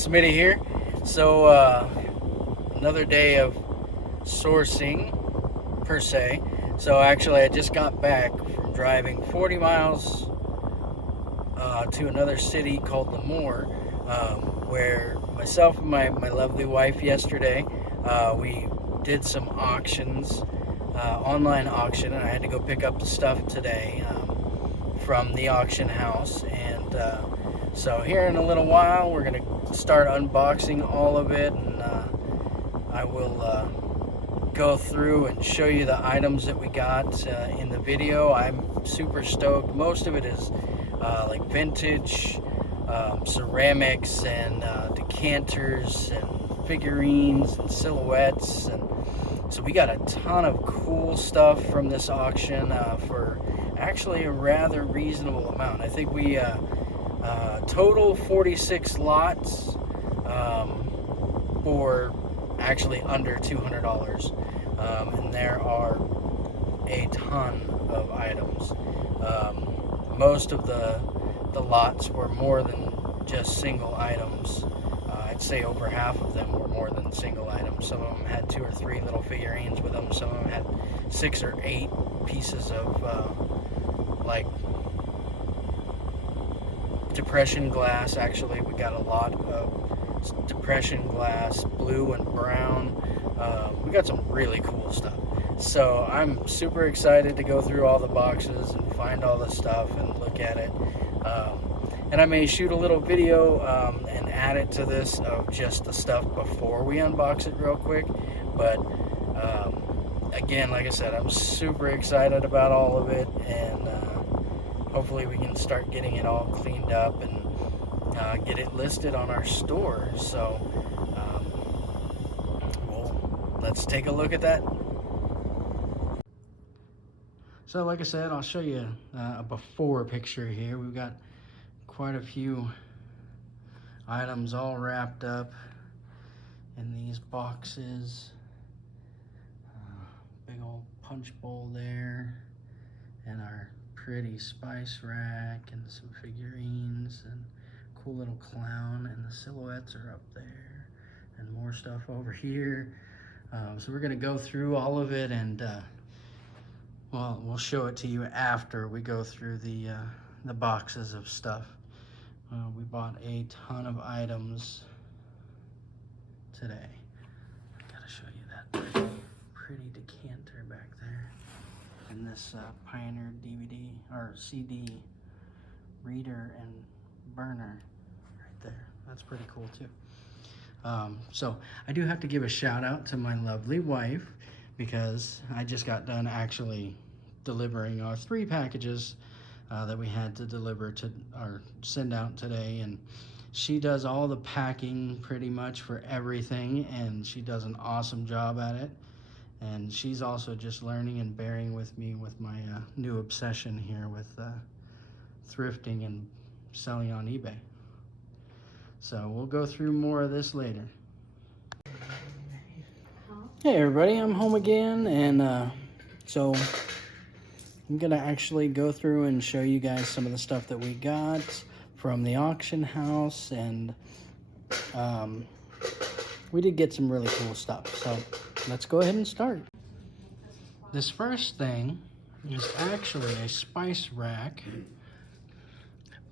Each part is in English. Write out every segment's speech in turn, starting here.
Smitty here. So another day of sourcing per se. So actually, I just got back from driving 40 miles to another city called Lemoore, where myself and my lovely wife yesterday we did some auctions, online auction, and I had to go pick up the stuff today from the auction house. And so here in a little while, we're gonna start unboxing all of it, and I will go through and show you the items that we got in the video. I'm super stoked. Most of it is like vintage ceramics and decanters and figurines and silhouettes, and so we got a ton of cool stuff from this auction for actually a rather reasonable amount. I think we total 46 lots for actually under $200, and there are a ton of items. Most of the lots were more than just single items. I'd say over half of them were more than single items. Some of them had 2 or 3 little figurines with them. Some of them had 6 or 8 pieces of like depression glass. Actually, we got a lot of depression glass, blue and brown. We got some really cool stuff. So I'm super excited to go through all the boxes and find all the stuff and look at it. And I may shoot a little video and add it to this of just the stuff before we unbox it real quick. But again, like I said, I'm super excited about all of it, and hopefully we can start getting it all cleaned up and get it listed on our store. So well, let's take a look at that. So like I said, I'll show you a before picture here. We've got quite a few items all wrapped up in these boxes. Big old punch bowl there, and our pretty spice rack, and some figurines, and cool little clown, and the silhouettes are up there, and more stuff over here. So we're gonna go through all of it, and well, we'll show it to you after we go through the boxes of stuff. We bought a ton of items today. I gotta show you that pretty decanter back there, and this Pioneer DVD or CD reader and burner right there. That's pretty cool too. So I do have to give a shout out to my lovely wife, because I just got done actually delivering our 3 packages that we had to deliver to or send out today, and she does all the packing pretty much for everything, and she does an awesome job at it. And she's also just learning and bearing with me with my new obsession here with thrifting and selling on eBay. So we'll go through more of this later. Hey everybody, I'm home again, and so I'm gonna actually go through and show you guys some of the stuff that we got from the auction house, and we did get some really cool stuff. So let's go ahead and start. This first thing is actually a spice rack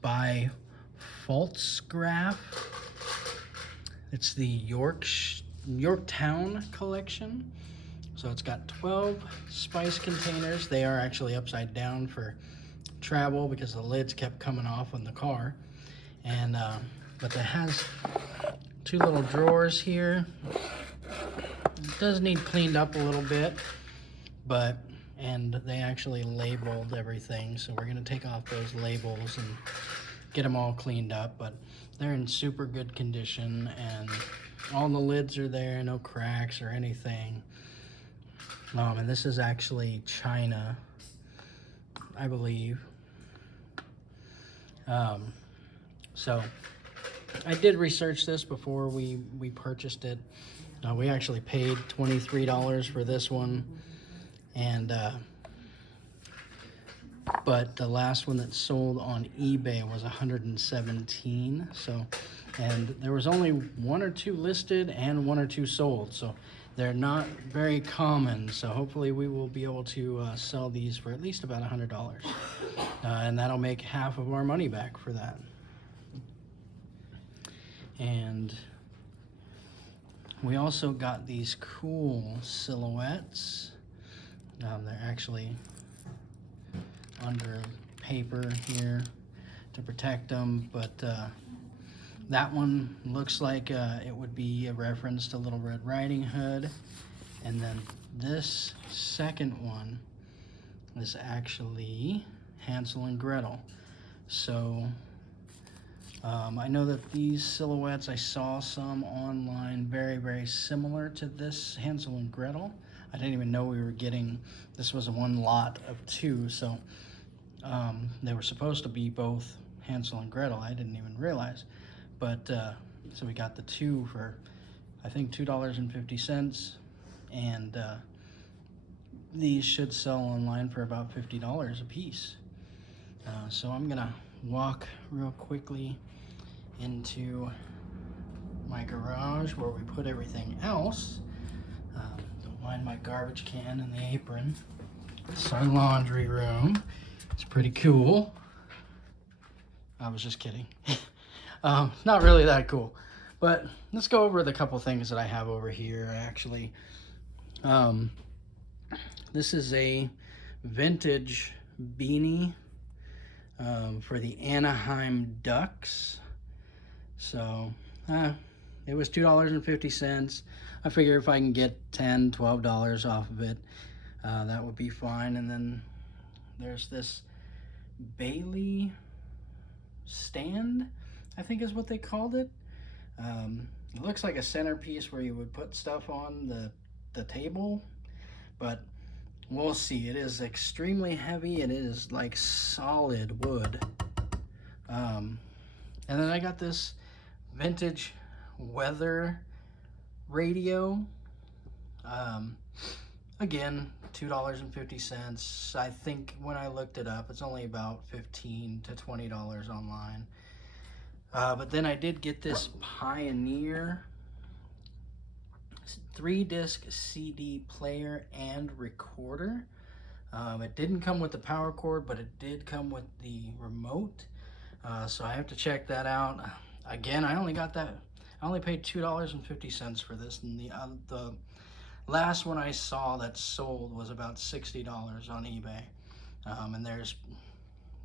by Pfaltzgraff. It's the Yorktown collection. So it's got 12 spice containers. They are actually upside down for travel because the lids kept coming off on the car. And but it has 2 little drawers here. It does need cleaned up a little bit, and they actually labeled everything. So we're gonna take off those labels and get them all cleaned up, but they're in super good condition, and all the lids are there, no cracks or anything. And this is actually China, I believe. So I did research this before we purchased it. We actually paid $23 for this one, and but the last one that sold on eBay was $117. So And there was only 1 or 2 listed and 1 or 2 sold, so they're not very common. So hopefully we will be able to sell these for at least about $100, and that'll make half of our money back for that. And we also got these cool silhouettes. They're actually under paper here to protect them, but that one looks like it would be a reference to Little Red Riding Hood. And then this second one is actually Hansel and Gretel. So I know that these silhouettes, I saw some online very, very similar to this Hansel and Gretel. I didn't even know we were getting, this was a one lot of 2, so they were supposed to be both Hansel and Gretel. I didn't even realize. But so we got the 2 for, I think, $2.50, and these should sell online for about $50 a piece. So I'm gonna walk real quickly into my garage where we put everything else. Don't mind my garbage can and the apron. This is our laundry room. It's pretty cool. I was just kidding. Not really that cool, but let's go over the couple things that I have over here. Actually, this is a vintage beanie for the Anaheim Ducks. So it was $2.50. I figure if I can get $10, $12 off of it, that would be fine. And then there's this Bailey stand, I think is what they called it. It looks like a centerpiece where you would put stuff on the table, but we'll see. It is extremely heavy. It is like solid wood. And then I got this vintage weather radio. Again, $2.50. I think when I looked it up, it's only about $15 to $20 online. But then I did get this Pioneer 3-disc CD player and recorder. It didn't come with the power cord, but it did come with the remote. So I have to check that out. Again, I only paid $2.50 for this, and the last one I saw that sold was about $60 on eBay. And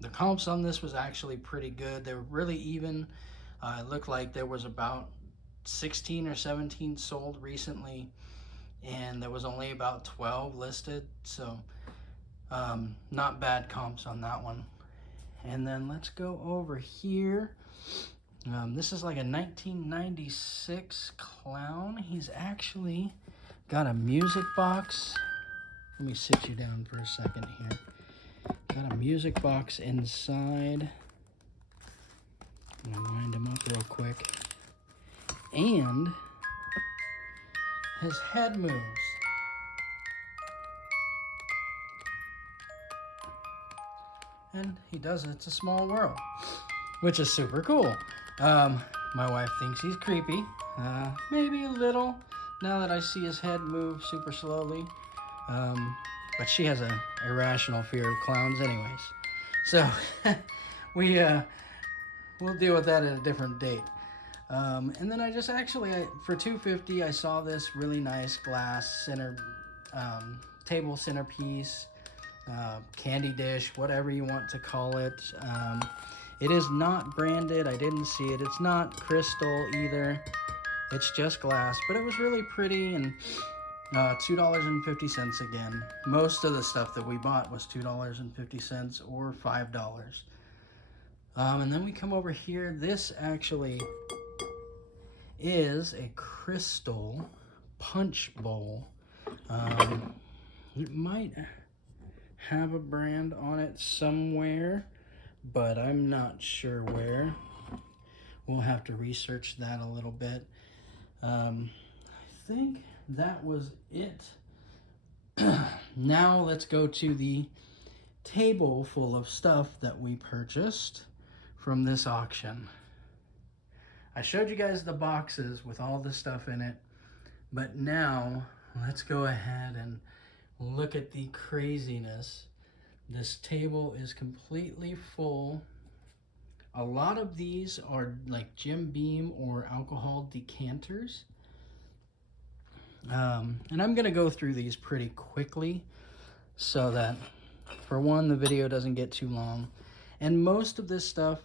the comps on this was actually pretty good. They were really even. It looked like there was about 16 or 17 sold recently, and there was only about 12 listed. So not bad comps on that one. And then let's go over here. This is like a 1996 clown. He's actually got a music box. Let me sit you down for a second here. Got a music box inside. I'm gonna wind him up real quick. And his head moves. And he does It's a Small World, which is super cool. My wife thinks he's creepy, maybe a little, now that I see his head move super slowly. But she has an irrational fear of clowns anyways. So we'll deal with that at a different date. And then for $2.50, I saw this really nice glass center table centerpiece, candy dish, whatever you want to call it. It is not branded. I didn't see it. It's not crystal either. It's just glass, but it was really pretty, and $2.50 again. Most of the stuff that we bought was $2.50 or $5. And then we come over here. This actually is a crystal punch bowl. It might have a brand on it somewhere, but I'm not sure where. We'll have to research that a little bit. I think that was it. Now let's go to the table full of stuff that we purchased from this auction. I showed you guys the boxes with all the stuff in it, but now let's go ahead and look at the craziness. This table is completely full. A lot of these are like Jim Beam or alcohol decanters. And I'm gonna go through these pretty quickly so that, for one, the video doesn't get too long. And most of this stuff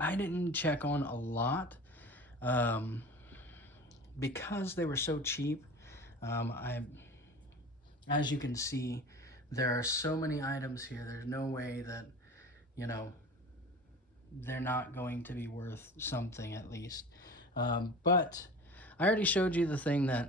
I didn't check on a lot because they were so cheap. As you can see, there are so many items here. There's no way that, you know, they're not going to be worth something at least. But I already showed you the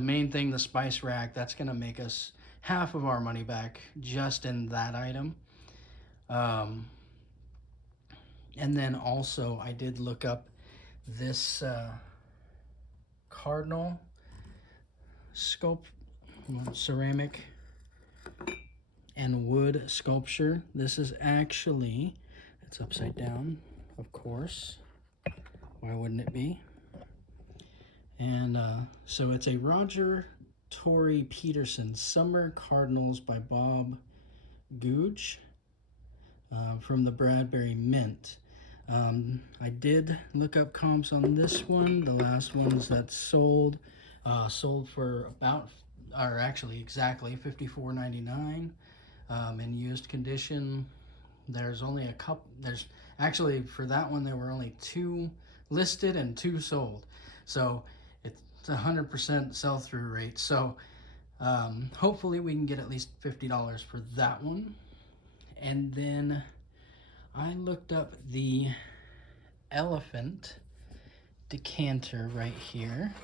main thing, the spice rack. That's gonna make us half of our money back just in that item. And then also I did look up this cardinal ceramic and wood sculpture. This is actually, it's upside down, of course. Why wouldn't it be? And so it's a Roger Tory Peterson Summer Cardinals by Bob Googe from the Bradbury Mint. I did look up comps on this one. The last ones that sold for about, or actually exactly $54.99 in used condition. There's only a couple. There's actually, for that one, there were only 2 listed and 2 sold. So it's 100% sell-through rate. So hopefully we can get at least $50 for that one. And then I looked up the elephant decanter right here.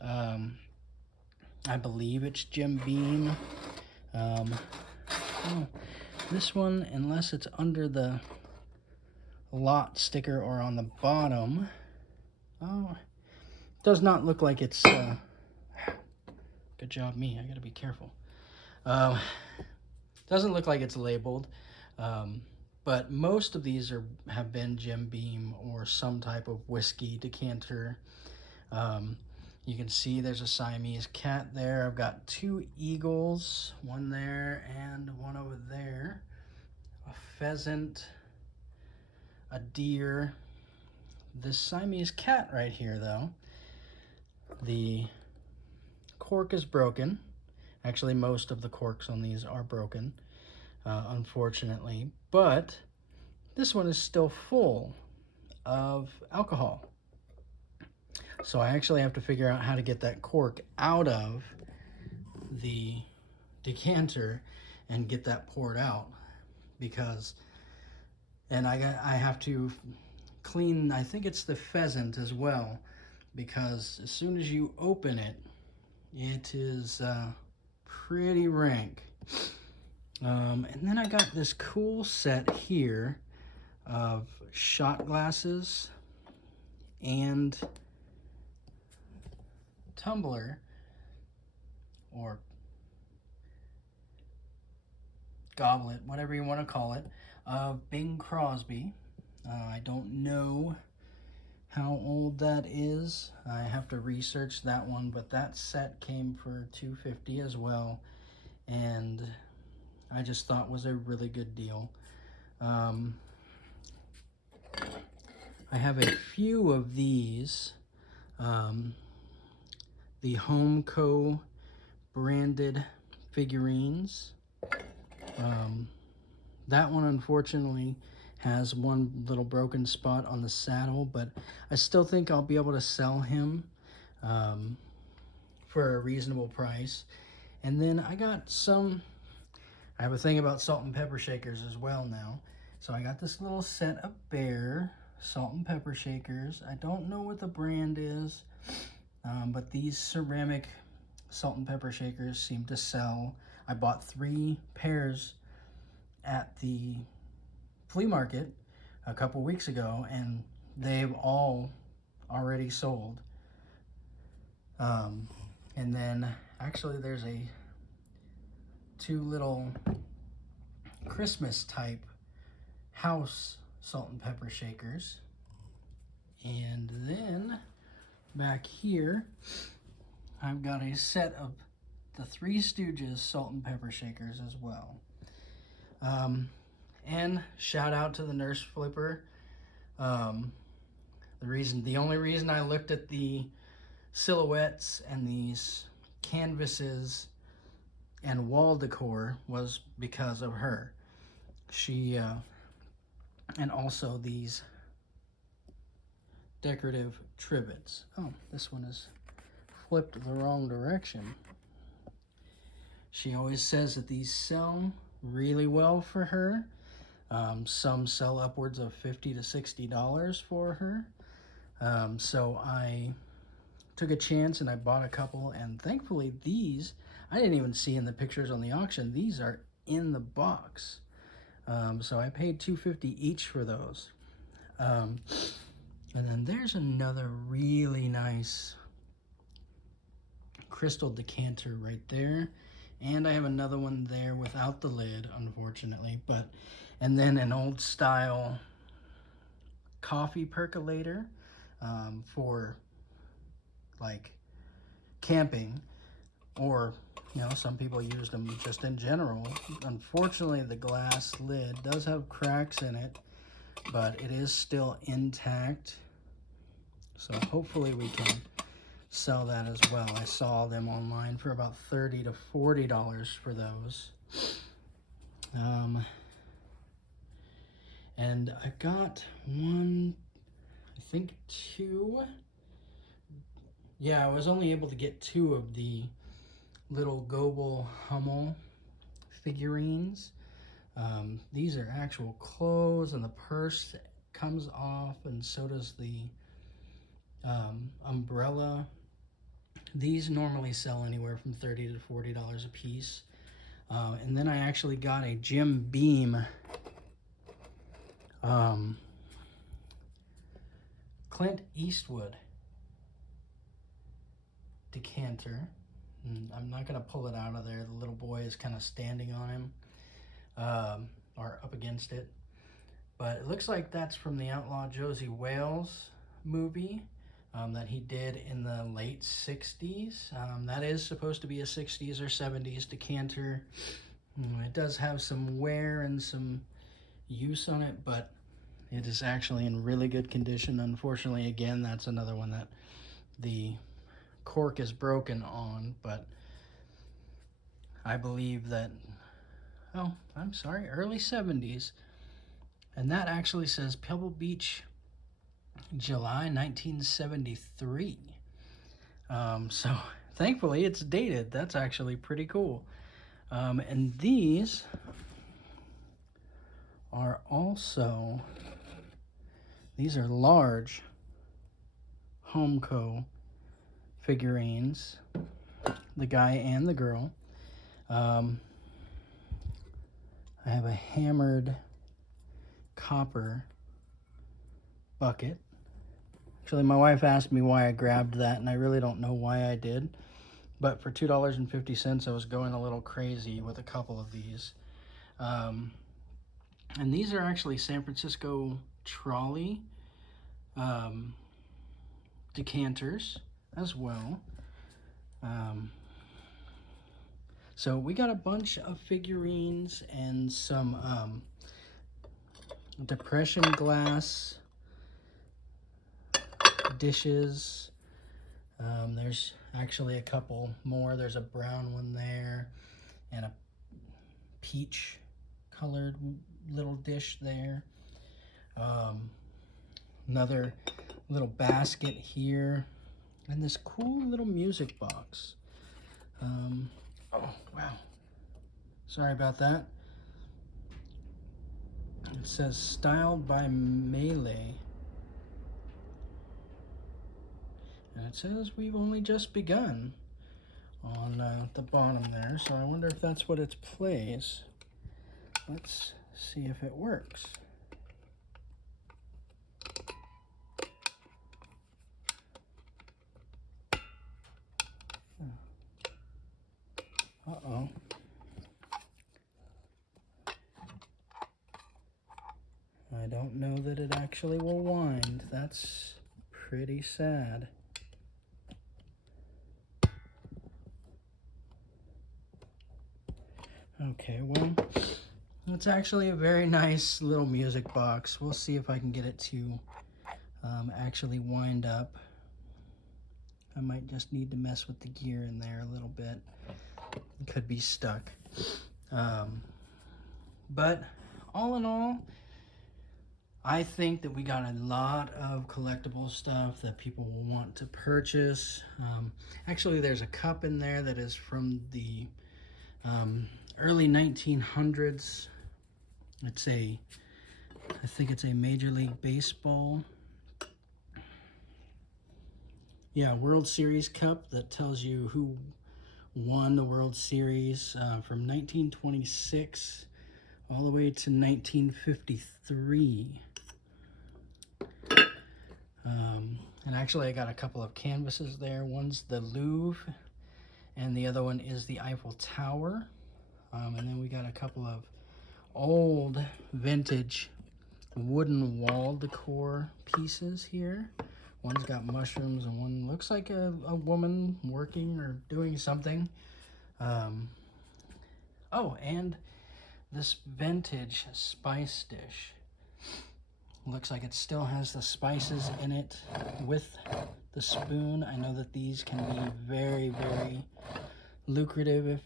I believe it's Jim Beam. Oh, this one, unless it's under the lot sticker or on the bottom, does not look like it's, good job me, I gotta be careful. Doesn't look like it's labeled, but most of these have been Jim Beam or some type of whiskey decanter. You can see there's a Siamese cat there. I've got 2 eagles, one there and one over there. A pheasant, a deer. This Siamese cat right here, though, the cork is broken. Actually, most of the corks on these are broken, unfortunately. But this one is still full of alcohol. So I actually have to figure out how to get that cork out of the decanter and get that poured out, because, and I have to clean, I think it's the pheasant as well, because as soon as you open it, it is pretty rank. And then I got this cool set here of shot glasses and tumbler, or goblet, whatever you want to call it, of Bing Crosby. I don't know how old that is. I have to research that one, but that set came for $2.50 as well, and I just thought was a really good deal. I have a few of these. The Homeco branded figurines. That one unfortunately has one little broken spot on the saddle, but I still think I'll be able to sell him for a reasonable price. And then I have a thing about salt and pepper shakers as well now. So I got this little set of Bear salt and pepper shakers. I don't know what the brand is, but these ceramic salt and pepper shakers seem to sell. I bought 3 pairs at the flea market a couple weeks ago, and they've all already sold. And then actually there's 2 little Christmas type house salt and pepper shakers. And then back here, I've got a set of the Three Stooges salt and pepper shakers as well. And shout out to the Nurse Flipper. The only reason I looked at the silhouettes and these canvases and wall decor was because of her. She, and also these decorative trivets. Oh, this one is flipped the wrong direction. She always says that these sell really well for her. Some sell upwards of $50 to $60 for her. So I took a chance and I bought a couple, and thankfully these, I didn't even see in the pictures on the auction, these are in the box. So I paid $2.50 each for those. And then there's another really nice crystal decanter right there. And I have another one there without the lid, unfortunately. And then an old style coffee percolator for like camping, or some people use them just in general. Unfortunately, the glass lid does have cracks in it, but it is still intact. So hopefully we can sell that as well. I saw them online for about $30 to $40 for those. And I got one, I think two. Yeah, I was only able to get two of the little Goebel Hummel figurines. These are actual clothes, and the purse comes off, and so does the umbrella. These normally sell anywhere from $30 to $40 a piece. And then I actually got a Jim Beam Clint Eastwood decanter. I'm not going to pull it out of there. The little boy is kind of standing on him, or up against it. But it looks like that's from the Outlaw Josey Wales movie that he did in the late 60s. That is supposed to be a 60s or 70s decanter. It does have some wear and some use on it, but it is actually in really good condition. Unfortunately, again, that's another one that the cork is broken on, but I believe that, oh, I'm sorry, early 70s. And that actually says Pebble Beach, July 1973. So thankfully it's dated. That's actually pretty cool. And these are also, these are large Homeco figurines, the guy and the girl. I have a hammered copper bucket. Actually, my wife asked me why I grabbed that, and I really don't know why I did. But for $2.50, I was going a little crazy with a couple of these. And these are actually San Francisco trolley decanters as well. So we got a bunch of figurines and some depression glass dishes. There's actually a couple more. There's a brown one there and a peach colored little dish there. Another little basket here, and this cool little music box. Oh wow, sorry about that. It says styled by Melee, and it says we've only just begun on the bottom there, so I wonder if that's what it plays. Let's see if it works. Uh-oh. I don't know that it actually will wind. That's pretty sad. Okay, well, it's actually a very nice little music box. We'll see if I can get it to actually wind up. I might just need to mess with the gear in there a little bit. It could be stuck. But all in all, I think that we got a lot of collectible stuff that people will want to purchase. Actually, there's a cup in there that is from the early 1900s. I think it's a Major League Baseball. Yeah, World Series cup that tells you who won the World Series from 1926 all the way to 1953. And actually I got a couple of canvases there. One's the Louvre and the other one is the Eiffel Tower. And then we got a couple of old vintage wooden wall decor pieces here. One's got mushrooms and one looks like a woman working or doing something. Oh, and this vintage spice dish. Looks like it still has the spices in it with the spoon. I know that these can be very, very lucrative if,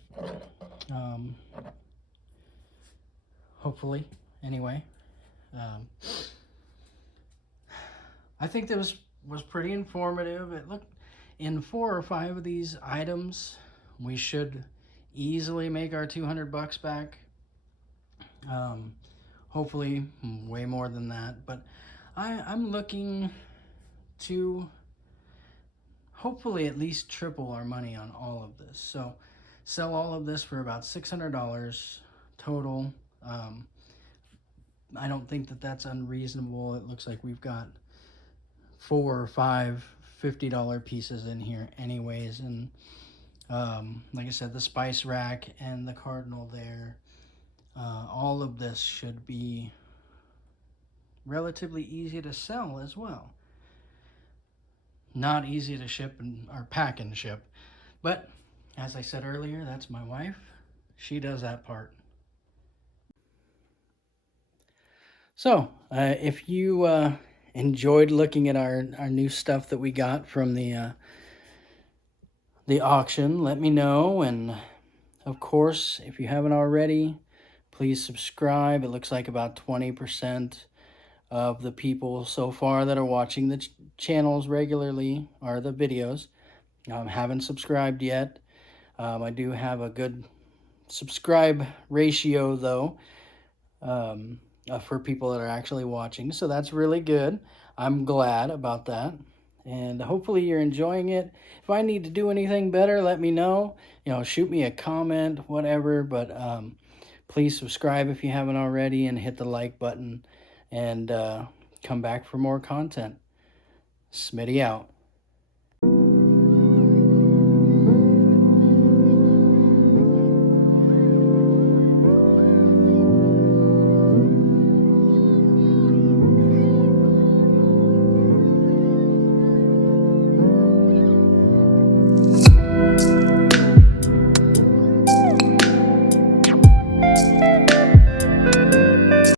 hopefully, anyway. I think that was pretty informative. It looked, in 4 or 5 of these items, we should easily make our 200 bucks back. Hopefully way more than that, but I'm looking to hopefully at least triple our money on all of this. So sell all of this for about $600 total. I don't think that that's unreasonable. It looks like we've got 4 or 5 $50 pieces in here anyways, and like I said, the spice rack and the cardinal there, all of this should be relatively easy to sell as well. Not easy to ship or pack and ship, but as I said earlier, that's my wife. She does that part. So if you enjoyed looking at our new stuff that we got from the auction, let me know. And of course, if you haven't already, please subscribe. It looks like about 20% of the people so far that are watching the channels regularly, or the videos, haven't subscribed yet. I do have a good subscribe ratio though, for people that are actually watching, so that's really good. I'm glad about that, and hopefully you're enjoying it. If I need to do anything better, let me know. Shoot me a comment, whatever, but please subscribe if you haven't already, and hit the like button, and come back for more content. Smitty out.